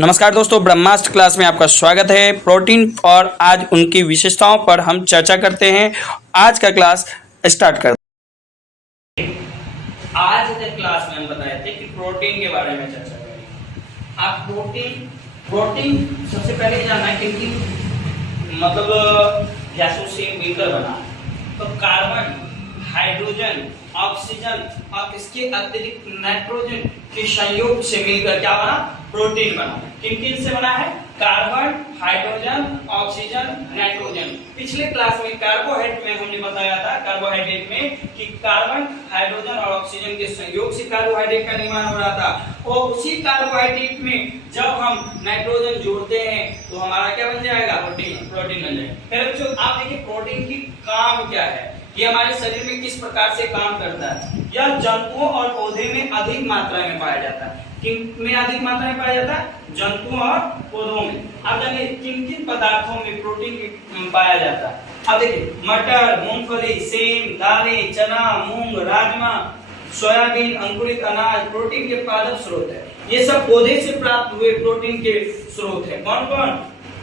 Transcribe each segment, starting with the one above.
नमस्कार दोस्तों, ब्रह्मास्त्र क्लास में आपका स्वागत है। प्रोटीन और आज उनकी विशेषताओं पर हम चर्चा करते हैं। आज का क्लास स्टार्ट करते हैं। आज के क्लास में हम बताए थे कि प्रोटीन के बारे में चर्चा करेंगे। आप प्रोटीन सबसे पहले जानना है कि मतलब गैसों से मिलकर बना है। तो कार्बन, हाइड्रोजन, ऑक्सीजन और इसके अतिरिक्त नाइट्रोजन के संयोग से मिलकर क्या बना? प्रोटीन बना। किन किन से बना है? Carbon, hydrogen, oxygen, nitrogen. पिछले क्लास में कार्बोहाइड्रेट में हमने बताया था, कार्बोहाइड्रेट में कि कार्बन, हाइड्रोजन और ऑक्सीजन के संयोग से कार्बोहाइड्रेट का निर्माण हो रहा था। और उसी कार्बोहाइड्रेट में जब हम नाइट्रोजन जोड़ते हैं तो हमारा क्या बन जाएगा? प्रोटीन बन जाएगा। फिर बच्चों आप देखिए प्रोटीन की काम क्या है, ये हमारे शरीर में किस प्रकार से काम करता है। यह जंतुओं और पौधे में अधिक मात्रा में पाया जाता है। किन में अधिक मात्रा में पाया जाता है? जंतुओं और पौधों में। अब जानिए किन किन पदार्थों में प्रोटीन पाया जाता है। अब देखिए मटर, मूंगफली, सेम, दालें, चना, मूंग, राजमा, सोयाबीन, अंकुरित अनाज प्रोटीन के पादप स्रोत है। ये सब पौधे से प्राप्त हुए प्रोटीन के स्रोत है। कौन कौन?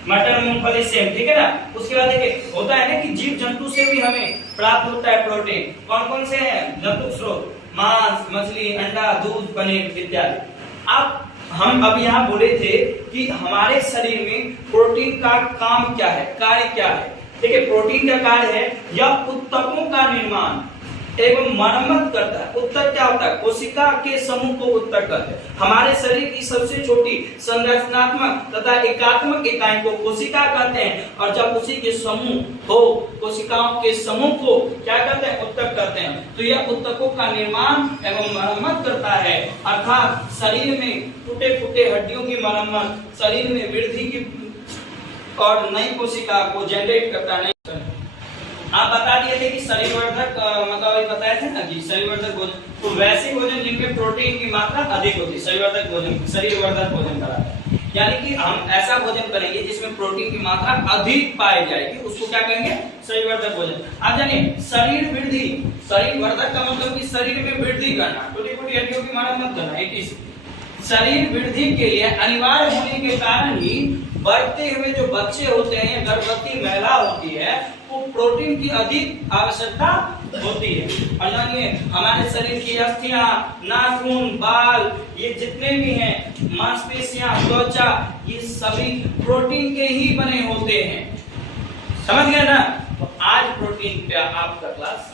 मटर, मूंगफली, सेम, ठीक है ना। उसके बाद देखिए होता है ना कि जीव जंतु से भी हमें प्राप्त होता है प्रोटीन। कौन कौन से हैं जंतु स्रोत? मांस, मछली, अंडा, दूध, पनीर इत्यादि। अब हम अब यहाँ बोले थे कि हमारे शरीर में प्रोटीन का काम क्या है, कार्य क्या है। देखिए प्रोटीन का कार्य है यह ऊतकों का निर्माण एवं मरम्मत करता है। ऊतक क्या होता है? कोशिका के समूह को ऊतक कहते हैं। हमारे शरीर की सबसे छोटी संरचनात्मक तथा एकात्मक इकाई को कोशिका कहते हैं। और जब उसी के समूह हो, कोशिकाओं के समूह को क्या कहते हैं? ऊतक कहते हैं। तो यह ऊतकों का निर्माण एवं मरम्मत करता है, अर्थात शरीर में टूटे फूटे हड्डियों की मरम्मत, शरीर में वृद्धि की और नई कोशिका को जनरेट करता है। आप बता दिए थे कि शरीरवर्धक मतलब बताए थे ना कि शरीरवर्धक भोजन, तो वैसे भोजन जिनमें प्रोटीन की मात्रा अधिक होती है शरीरवर्धक भोजन, शरीरवर्धक भोजन कराते हैं। यानी कि हम ऐसा भोजन करेंगे जिसमें प्रोटीन की मात्रा अधिक पाई जाएगी, उसको क्या कहेंगे? शरीरवर्धक भोजन। आप जानिए शरीर वृद्धि, शरीरवर्धक का मतलब कि शरीर में वृद्धि करना, छोटी छोटी हड्डियों की मरम्मत करना। शरीर वृद्धि के लिए अनिवार्य होने के कारण ही बढ़ते हुए जो बच्चे होते हैं या गर्भवती महिला होती है वो प्रोटीन की अधिक आवश्यकता होती है। और जानिए हमारे शरीर की अस्थियां, नाखून, बाल, ये जितने भी हैं, मांसपेशियां, त्वचा, ये सभी प्रोटीन के ही बने होते हैं। समझ गए ना? तो आज प्रोटीन पे आपका क्लास